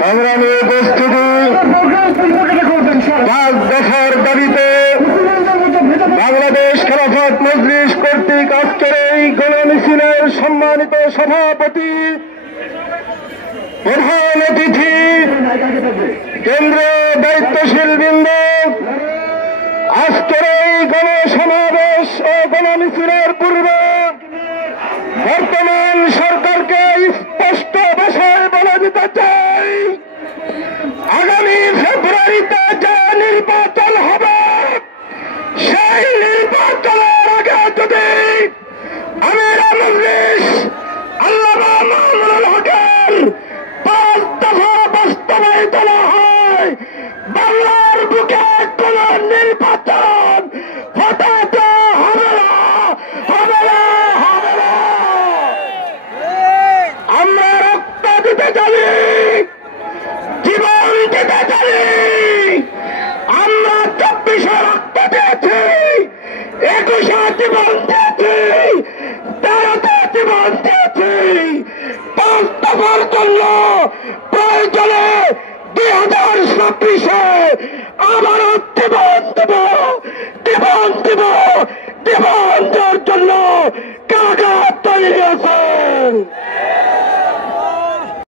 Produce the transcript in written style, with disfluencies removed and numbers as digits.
সংগ্রামী উপস্থিতি, 5 দফার দাবিতে বাংলাদেশ খেলাফত মজলিস কর্তৃক আজকের এই গণমিছিলের সম্মানিত সভাপতি, প্রধান অতিথি, কেন্দ্রীয় দায়িত্বশীল বৃন্দ, আজকের এই গণসমাবেশ ও গণমিছিলের পূর্বে বর্তমান সরকারকে স্পষ্ট ভাষায় বলে দিতে চাই, আগামী ফেব্রুয়ারিতে যে নির্বাচন হবে সেই নির্বাচনের আগে যদি আমির মজলিস আল্লামা মামুনুল হকের 5 দফা বাস্তবায়িত না হয়, বাংলার বুকে কোন নির্বাচন হঠাতে হবে না, হবে না, হবে না। আমরা রক্ত দিতে জানি, জীবন দিতে জানি। আমরা 24-এ রক্ত দিয়েছি, 21-এ জীবন দিয়েছি, 13-তে জীবন দিয়েছি। 5 দফার জন্য প্রয়োজনে 2026-এ আবারও জীবন দেব, জীবন দেব, জীবন দেওয়ার জন্য কারা তৈরি আছেন?